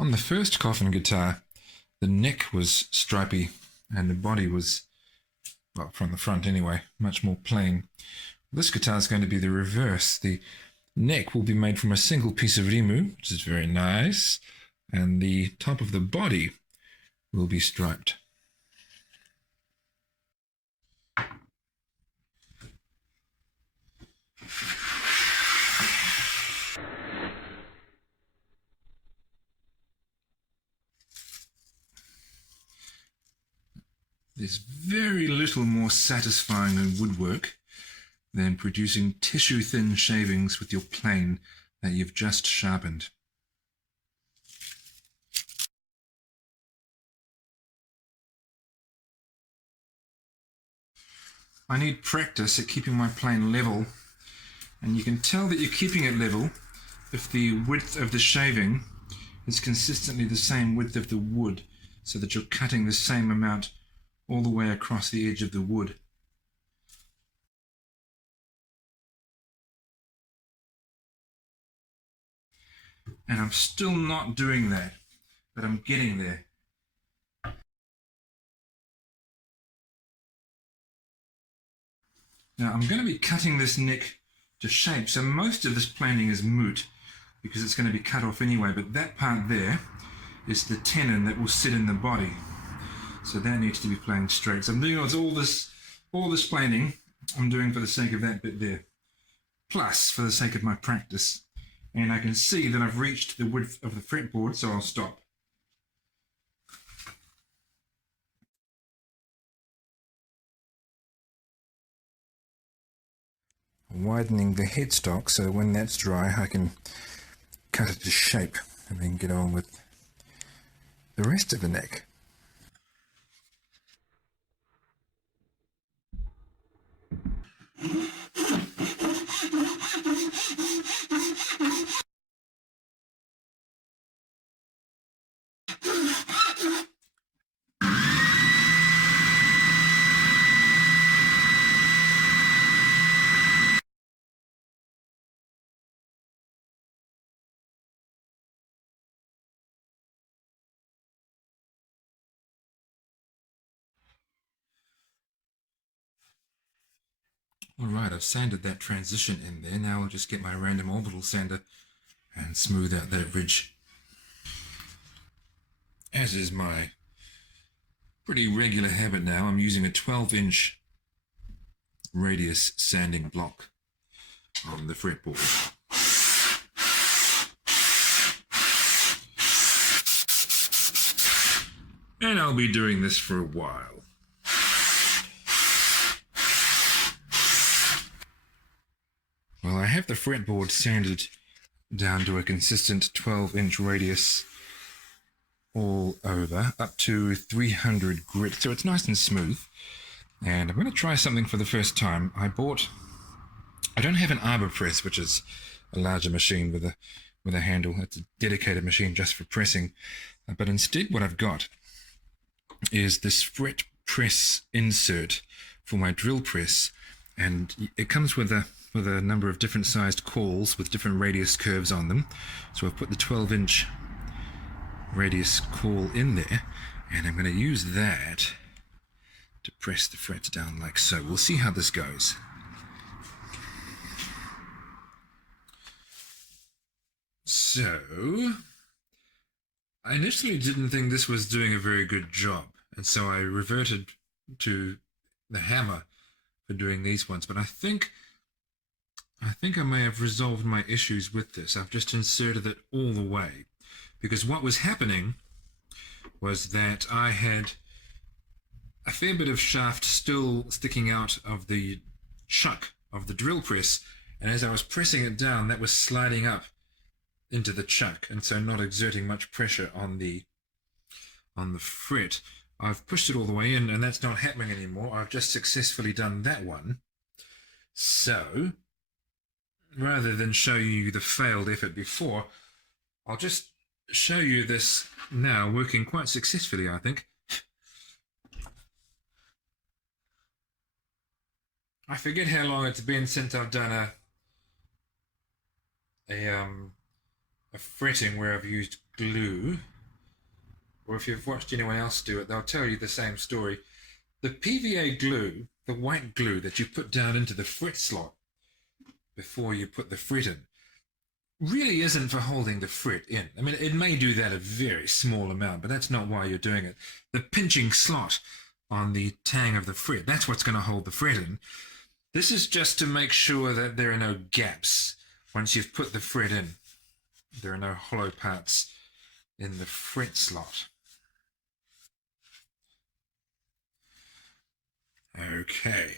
On the first Coffin guitar, the neck was stripy and the body was, well, from the front anyway, much more plain. This guitar is going to be the reverse. The neck will be made from a single piece of rimu, which is very nice, and the top of the body will be striped. There's very little more satisfying in woodwork than producing tissue-thin shavings with your plane that you've just sharpened. I need practice at keeping my plane level, and you can tell that you're keeping it level if the width of the shaving is consistently the same width of the wood, so that you're cutting the same amount all the way across the edge of the wood. And I'm still not doing that, but I'm getting there. Now I'm going to be cutting this neck to shape, so most of this planing is moot because it's going to be cut off anyway, but that part there is the tenon that will sit in the body. So that needs to be planed straight. So I'm doing all this planing I'm doing for the sake of that bit there, plus for the sake of my practice. And I can see that I've reached the width of the fretboard, so I'll stop. Widening the headstock so when that's dry I can cut it to shape and then get on with the rest of the neck. Alright, I've sanded that transition in there. Now I'll just get my random orbital sander and smooth out that ridge. As is my pretty regular habit now, I'm using a 12-inch radius sanding block on the fretboard. And I'll be doing this for a while. Well, I have the fretboard sanded down to a consistent 12-inch radius all over, up to 300 grit, so it's nice and smooth. And I'm going to try something for the first time. I don't have an arbor press, which is a larger machine with a handle. It's a dedicated machine just for pressing. But instead what I've got is this fret press insert for my drill press, and it comes with a number of different sized cauls with different radius curves on them. So I've put the 12-inch radius caul in there, and I'm going to use that to press the frets down like so. We'll see how this goes. So I initially didn't think this was doing a very good job, and so I reverted to the hammer for doing these ones, but I think I may have resolved my issues with this. I've just inserted it all the way, because what was happening was that I had a fair bit of shaft still sticking out of the chuck of the drill press, and as I was pressing it down, that was sliding up into the chuck, and so not exerting much pressure on the fret. I've pushed it all the way in, and that's not happening anymore. I've just successfully done that one. So rather than show you the failed effort before, I'll just show you this now working quite successfully, I think. I forget how long it's been since I've done a fretting where I've used glue, or if you've watched anyone else do it, they'll tell you the same story. The PVA glue, the white glue that you put down into the fret slot before you put the fret in, really isn't for holding the fret in. I mean, it may do that a very small amount, but that's not why you're doing it. The pinching slot on the tang of the fret, that's what's going to hold the fret in. This is just to make sure that there are no gaps once you've put the fret in. There are no hollow parts in the fret slot. Okay.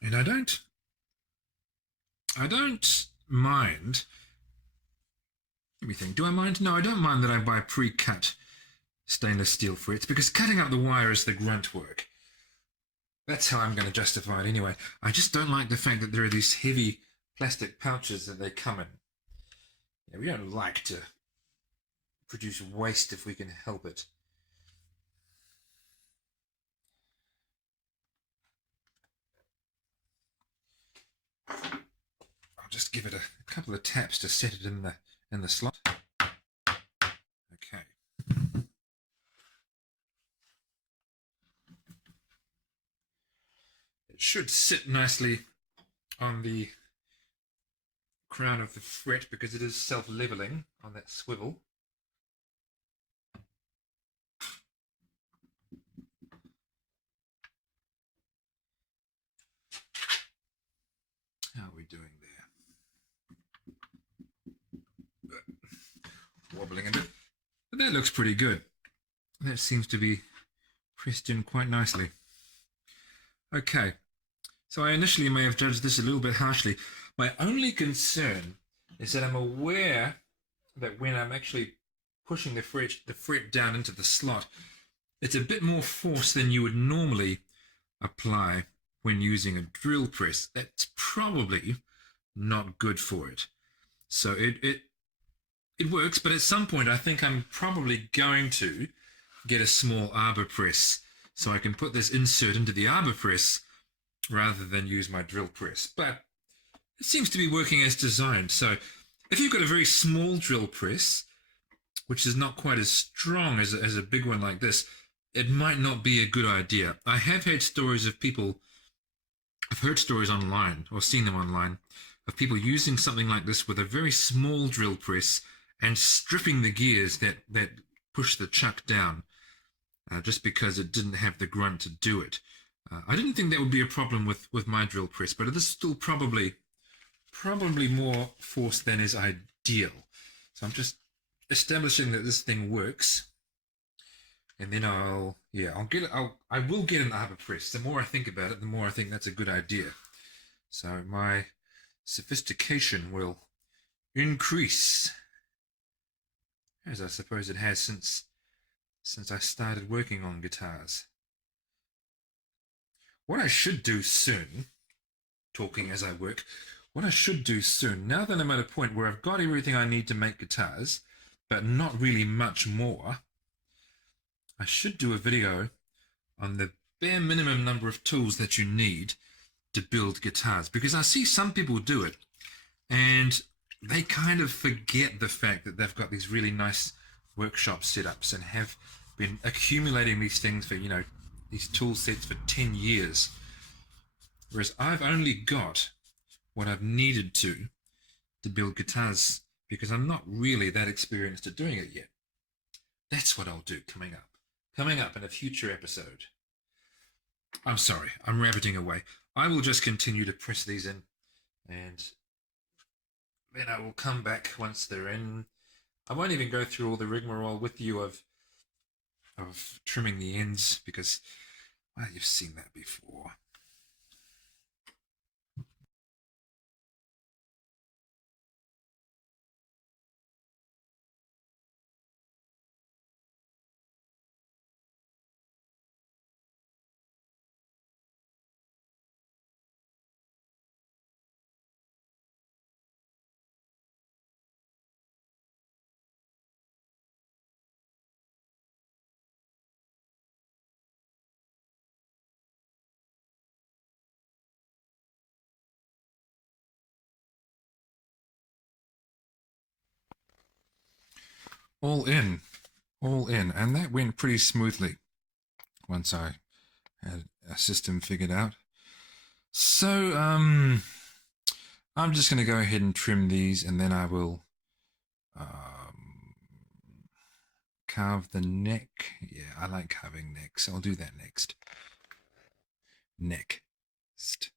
And I don't mind. Let me think. Do I mind? No, I don't mind that I buy pre-cut stainless steel frets, because cutting up the wire is the grunt work. That's how I'm going to justify it anyway. I just don't like the fact that there are these heavy plastic pouches that they come in. Yeah, we don't like to produce waste if we can help it. I'll just give it a couple of taps to set it in the slot. Okay. It should sit nicely on the crown of the fret because it is self-leveling on that swivel. How are we doing there? Wobbling a bit. But that looks pretty good. That seems to be pressed in quite nicely. Okay, so I initially may have judged this a little bit harshly. My only concern is that I'm aware that when I'm actually pushing the fret down into the slot, it's a bit more force than you would normally apply when using a drill press. That's probably not good for it. So it works, but at some point I think I'm probably going to get a small arbor press so I can put this insert into the arbor press rather than use my drill press. But it seems to be working as designed. So if you've got a very small drill press, which is not quite as strong as a big one like this, it might not be a good idea. I have heard stories of people, I've heard stories online, or seen them online, of people using something like this with a very small drill press and stripping the gears that push the chuck down, just because it didn't have the grunt to do it. I didn't think that would be a problem with my drill press, but it is still probably more force than is ideal. So I'm just establishing that this thing works, and then I will get an arbor press. The more I think about it, the more I think that's a good idea. So my sophistication will increase, as I suppose it has since I started working on guitars. What I should do soon, talking as I work, what I should do soon, now that I'm at a point where I've got everything I need to make guitars, but not really much more, I should do a video on the bare minimum number of tools that you need to build guitars, because I see some people do it and they kind of forget the fact that they've got these really nice workshop setups and have been accumulating these things for, these tool sets for 10 years. Whereas I've only got what I've needed to build guitars because I'm not really that experienced at doing it yet. That's what I'll do coming up in a future episode. I'm sorry, I'm rabbiting away. I will just continue to press these in, and then I will come back once they're in. I won't even go through all the rigmarole with you of trimming the ends, because, well, you've seen that before. all in, all in. And that went pretty smoothly once I had a system figured out. So, I'm just going to go ahead and trim these, and then I will carve the neck. Yeah, I like carving necks. I'll do that next. Next.